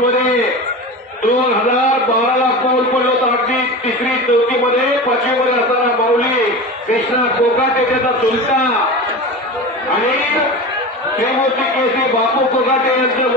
मध्ये दोन हजार बाराला पाऊल पडलं होतं अगदी तिसरी चौथीमध्ये पाचवीमध्ये असताना माऊली कृष्णा कोकाटे त्याचा चुलता आणि श्रीमूर्ती केसी बापू कोकाटे यांचं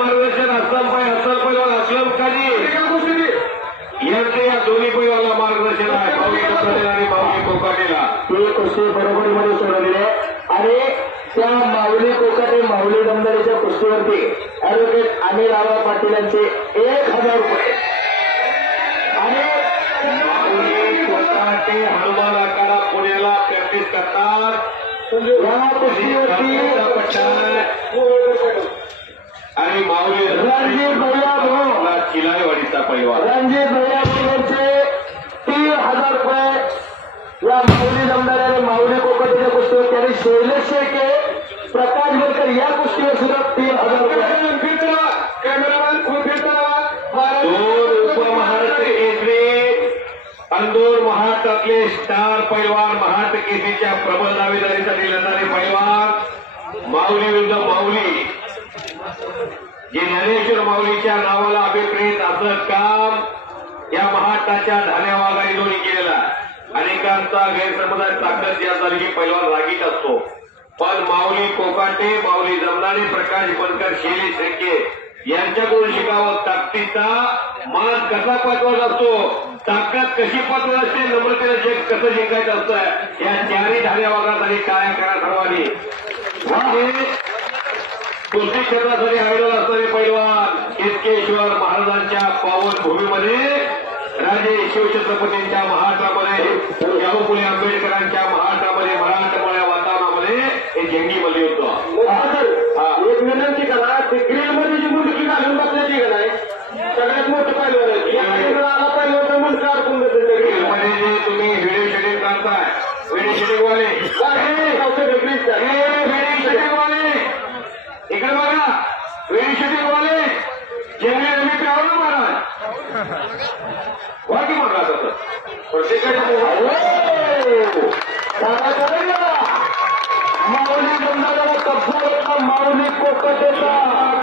शैलेश शेळके प्रकाश बेलकर या कुस्तीवर सुद्धा तीन हजार रुपये कॅमेरामॅन दोन उपमहाराष्ट्र केसरी अंदूर महाराष्ट्रातले स्टार पैलवान महाराष्ट्र केसरीच्या प्रबल दावेदारीसाठी लढणारे पैलवान माऊली विरुद्ध माऊली जे ज्ञानेश्वर माऊलीच्या नावाला अभिप्रेत असं काम या महाराष्ट्राच्या धान्या वाघाने दोन्ही केलेला आहे. अनेकांचा गैरसमजात ताकद या जागी पैलवान रागीत असतो. पण माऊली कोकाटे माऊली जमनाने प्रकाश बनकर शेली शेंके यांच्याकडून शिकावं ताकदीचा मान कसा पटवत असतो? ताकद कशी पटवत असते? नम्रतेने जग कसं जिंकायचं असतं? या चारही धान्या वाघासाठी काय करा सर्वांनी? कृषी क्षेत्रासाठी आयडल असणारे पैलवान केतकेश्वर महाराजांच्या पावन भूमीमध्ये राजे शिवछत्रपतींच्या महाराष्ट्रामध्ये शाहू फुले आंबेडकरांच्या महाराष्ट्रामध्ये मराठमोळ्या वातावरणामध्ये हे जंगी मध्ये होतं. एक विनंती करा ते जी मुंडकी घालून बसल्याची का नाही सगळ्यात मोठं पाहिलं आला पाहिलं मुंडका अडकून मध्ये जे तुम्ही व्हिडिओ शूटिंग करताय व्हिडिओ शूटिंग वाले हे व्हिडिओ शूटिंग वाले इकडे बघा व्हिडिओ शूटिंग वाले जंगली रमी प्यावं ना महाराज वाकी महाराज असं माऊली बंधाऱ्याला कब्जा घेतला माऊली कोकट कोकटेचा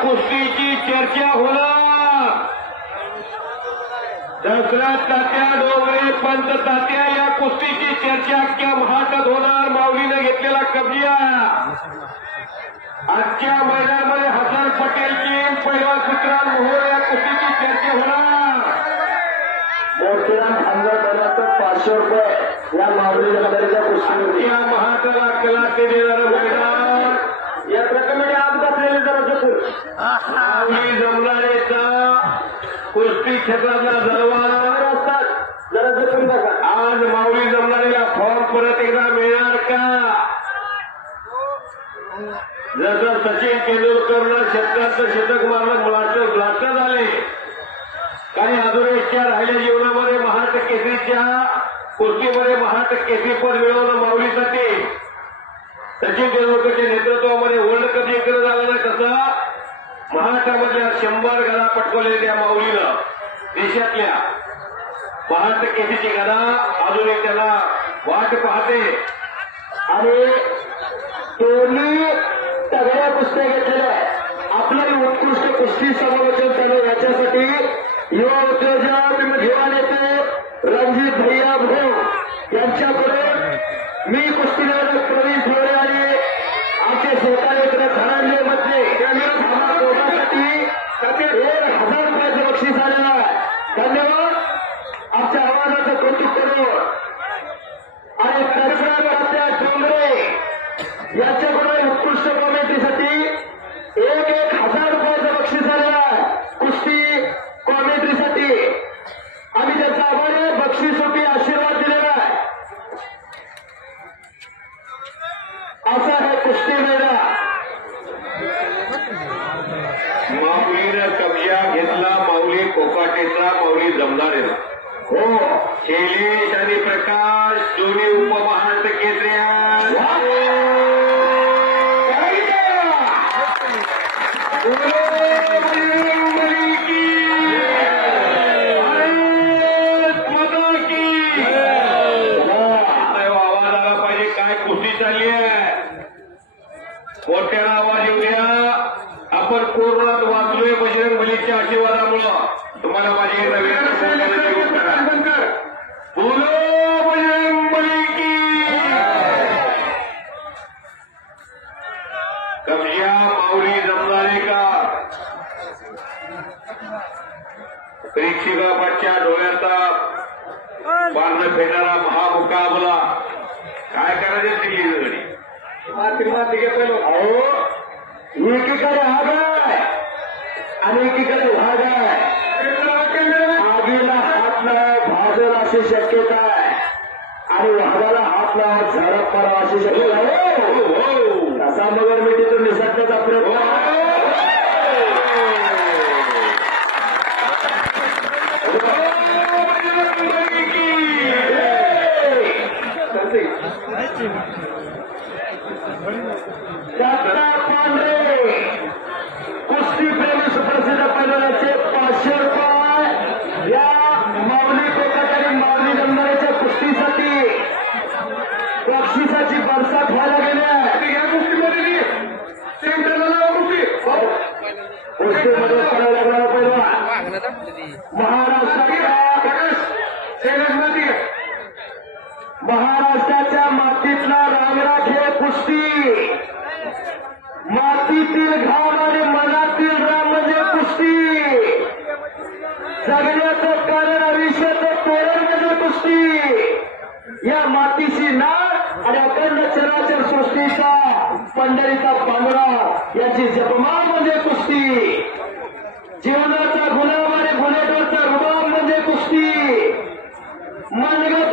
कुस्तीची चर्चा होणार दसऱ्यात तात्या डोंगरे पंच तात्या या कुस्तीची चर्चा अख्ख्या महाराष्ट्रात होणार माऊलीने घेतलेला कब्जा आजच्या मैदानामध्ये हसन पटेलची पहिला सुत्रान मोहोळ या कुस्तीची चर्चा होणार मोतीराम खांदरकरांचं पाचशे रुपये या माऊली या देणारं मैदान. या प्रकरणी आज बसलेले जरा जमणारेचा कुस्ती क्षेत्रातला जलवान असतात. जरा जपून बघा आज माऊली फॉर्म परत एकदा मिळणार का? जसं सचिन तेंडुलकरनं शतकाचं शतक मारलं ब्लास्टर ब्लास्टर झाले काही अजून इच्छा राहिल्या जीवनामध्ये महाराष्ट्र केसरीच्या केसरी पद मिळवणं माऊलीसाठी? सचिन तेंडुलकरच्या नेतृत्वामध्ये वर्ल्ड कप एकत्र झालं नाही तसा. महाराष्ट्रामधल्या शंभर गदा पटकवलेल्या त्या माऊलीनं देशातल्या महाराष्ट्र केसीची गदा अजूनही त्याला वाट पाहते. आणि दोन्ही तगड्या कुस्त्या घेतलेल्या आपल्याही उत्कृष्ट कुस्ती समालोचन चालू याच्यासाठी युवा उद्योजक युवा नेते रणजित भैया भाऊ यांच्याकडे मी कुस्तीनगर प्रवीण भोरे आणि आमचे सहकार्य मित्र धनंजयमध्ये दोघांसाठी एक हजार रुपयाचं बक्षीस आलेलं आहे धन्यवाद आमच्या आवाजाचं कौतुक करून आणि कर्जराच्या डोंगरे यांच्याकडे उत्कृष्ट कॉमेंट्रीसाठी एक एक हजार रुपयाचं बक्षीस आलेलं आहे कुस्ती कॉमेंट्रीसाठी आम्ही त्याचा आभार आहे बक्षीस रुपये आशीर्वाद दिलेला आहे असं आहे कुस्ती मैदान माऊलीनं कब्जा घेतला माऊली कोकाटेचा माऊली जमदारेला हो शैलेश आणि प्रकाश दोन्ही उपमहाराष्ट्र केसरी आवाज आला पाहिजे काय कुस्ती चालली आहे मोठ्याला आवाज येऊ द्या. आपण कोरोनात वाचलोय बजरंग बलीच्या आशीर्वादामुळं. तुम्हाला माझी नवीन मातीमा तिघे पहिलो अहो एकीकडे हा गाय आणि एकीकडे हा गाय आगीला हात नाही भाजल अशी शक्यता आहे आणि वाघाला हात नाही झाडा पडा अशी शक्यता तसा मगर मी तिथून निसटण्याचा प्रयत्न दत्ता पांढरे कुस्ती प्रेमी सुप्रसिद्ध पैलवानाचे पाचशे रुपये या माऊली कोकट आणि माऊली जमणाऱ्याच्या कुस्तीसाठी. बक्षिसाची बरसात व्हायला गेली आहे. या गोष्टीमध्ये सेंटरला कुस्ती. कुस्तीमध्ये पडायला लागणारा पैलवान महाराष्ट्राच्या महाराष्ट्राच्या मातीतला रामराखे कुस्ती मातीतील घाम आणि मनातील राम म्हणजे कुस्ती जगण्याचं कारण आयुष्याचं तोरण म्हणजे कुस्ती या मातीशी नाळ आणि अखंड चराचर सृष्टीचा पंढरीचा पांढरा याची जपमा म्हणजे कुस्ती जीवनाचा गुलाम आणि गुन्हेगारचा रुबाब म्हणजे कुस्ती मनगत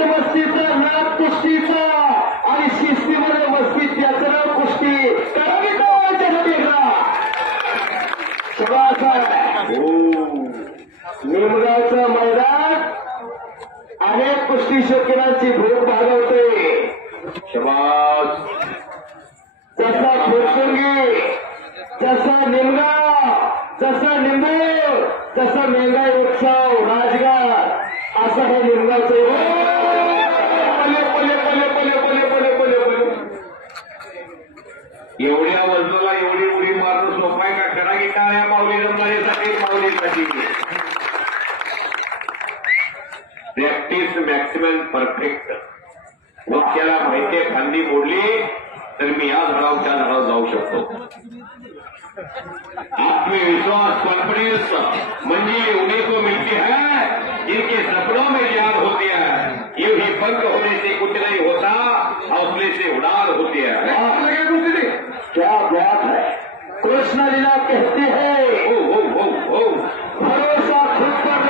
एवढ्या वजनाला एवढी उडी मारणं सोपं आहे का? खरा की काय पावली जमणाऱ्यासाठी पावलीसाठी प्रॅक्टिस मॅक्सिमम परफेक्ट मग त्याला माहिती खांदी मोडली तर मी या झाडावर त्या झाडावर जाऊ शकतो. आत्मविश्वास कॉन्फिडेंस म्हणजे उन्हें को है इनके सब पंख होने से कुछ नहीं होता हौसले से उड़ान होती है। क्या बात है? कृष्ण लीला कहती है। ओ हो हो हो। भरोसा खुद पर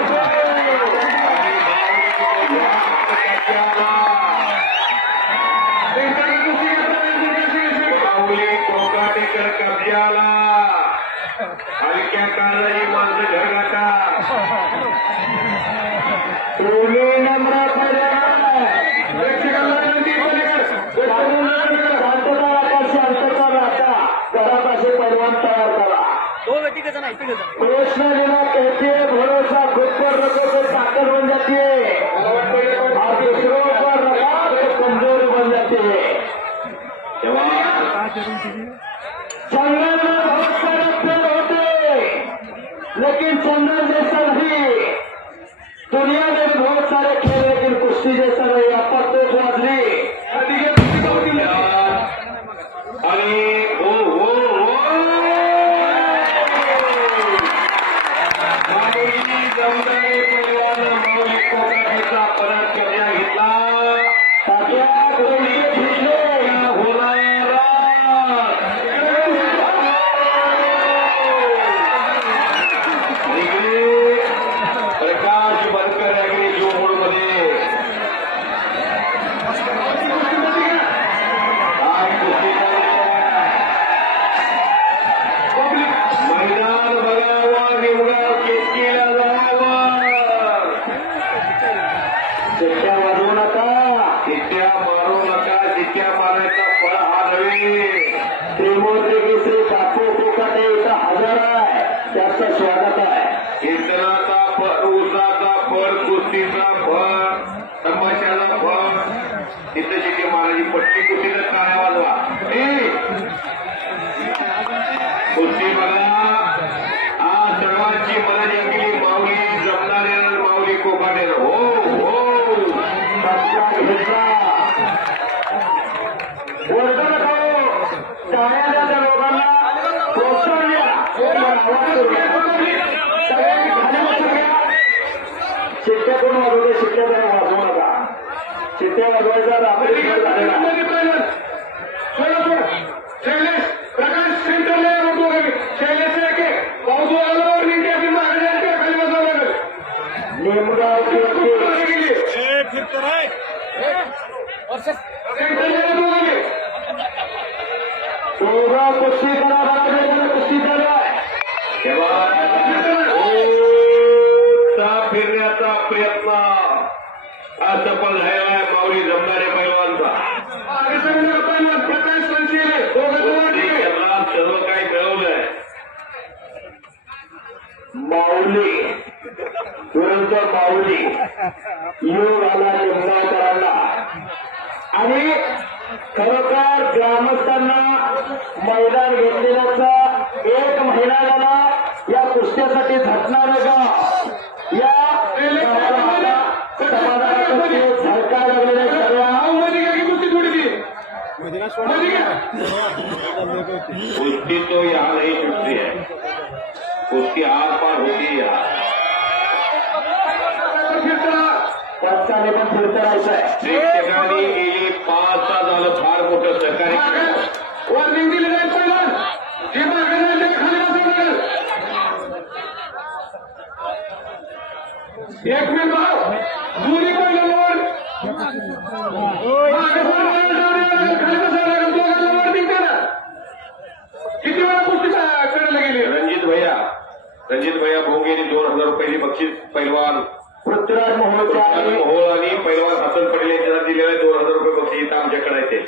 कब्जाला हलक्या काळाची माणसं ढगाटा तुम्ही कृष्ण लीला कहती है भरोसा खुद पर रखो तो ताकत बन जाती है। और दूसरों पर रखा तो कमजोरी बन जाती है। में बहुत सारे होते लेकिन जंगल जैसा नहीं। दुनिया में भी बहुत सारे खेल नका चिठ्ठ्या फळ हा नव्हे. त्रिमूर्ती केसरी कापू कोकाटे इथं हजर आहे. त्याचं स्वागत आहे. कीर्तनाचा फळ उसाचा फळ कुस्तीचा फळ तमाशाला फळ. इथं शेती महाराजी पट्टी कुठे काय बोलतो नका जाण्याच्या त्या लोकांना प्रोत्साहन द्या आवाज सगळ्यांनी घालून प्रकाश सेंटरला शैलेश पाऊस आल्यावर नीट आपण मागण्या खाली बसावं लागेल नेमका फिरतो आहे विरुद्ध माऊली. योग आला निंबाळकरांना आणि खरोखर ग्रामस्थांना मैदान घेतलेल्याचा एक महिना झाला या कुस्त्यासाठी झटणार का या गावाला लागलेल्या सगळ्या कुस्ती तो यहाँ नहीं छुटती है। कुस्ती आर पार होती है यहाँ पंचाने पण फिरतरायचं आहे प्रेक्षकांनी गेली पाच तास झालं फार मोठं सहकार्य वॉर्निंग दिली जाईल पहिला जे मागे जाईल ते खाली बसावं लागेल एक मिनिट दोन्ही पहिलं किती वेळा कुस्ती करायला गेली? रणजित भैया. रणजित भैया भोंगेने दोन हजार रुपयाची बक्षीस पैलवान. पृथ्वीराज मोहोळ आणि पैलवान हसन पटेल यांच्याला दिलेले दोन हजार रुपये बक्षीस आमच्याकडे आहे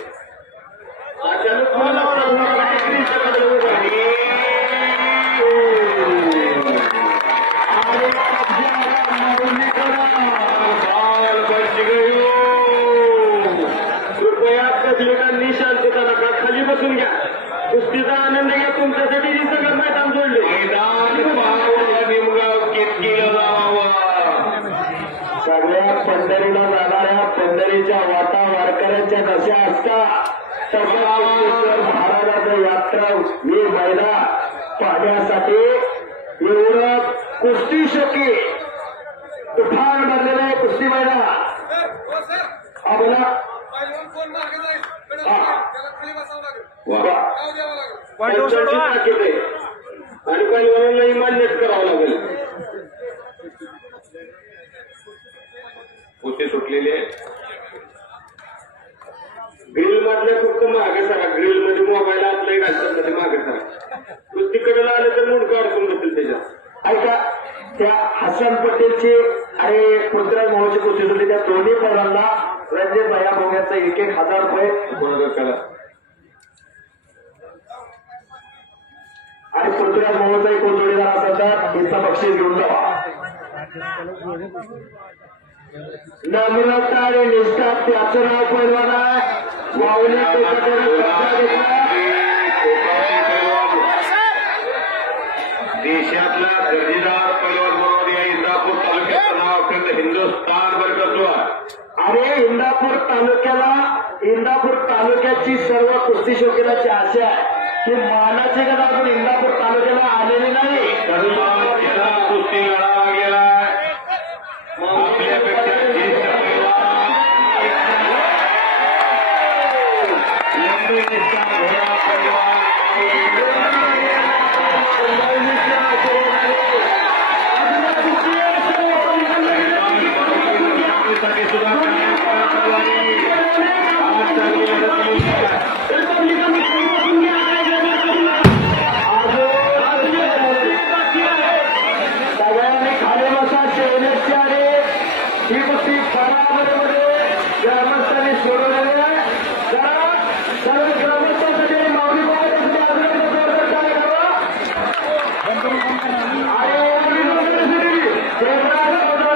पंढरीला जाणाऱ्या पंढरीच्या वाटा वारकऱ्यांच्या दशा असतात. तसं महाराजाचं यात्रा ही महिला पाहण्यासाठी एवढं कुस्ती शोकी तुफान बनलेलं आहे कुस्ती हा. ताकीद आहे. आणि पहिलवानांनाही मान्यच करावं लागेल. कुस्ती सुटलेले ग्रिल मधल्या फक्त मागे सरा ग्रिलमध्ये मोबाईल आपलं घालतात मध्ये मागे सरा तिकडे आलं तर मुडका अडकून बसेल त्याच्या ऐका त्या हसन पटेलचे आणि पृथ्वीराज मोहनचे कुस्ती होते त्या दोन्ही पदांना रणजित भया भोग्याचं एक एक हजार रुपये कोणाला आणि पृथ्वीराज मोहनचा एक जोडीदार असेल तर तिचं बक्षीस घेऊन जावा. नम्रता आणि निष्ठा त्याचं नाव पैलवान आहे. माऊली देशातला दर्जेदार पैलवान म्हणून या इंदापूर तालुक्याचं नाव अखंड हिंदुस्थान वर करतो अरे इंदापूर तालुक्याला इंदापूर तालुक्याची सर्व कुस्ती शौकीनाची आशा आहे की मानाची कदा आपण इंदापूर तालुक्याला आलेली नाही? कुस्ती लढा Dunia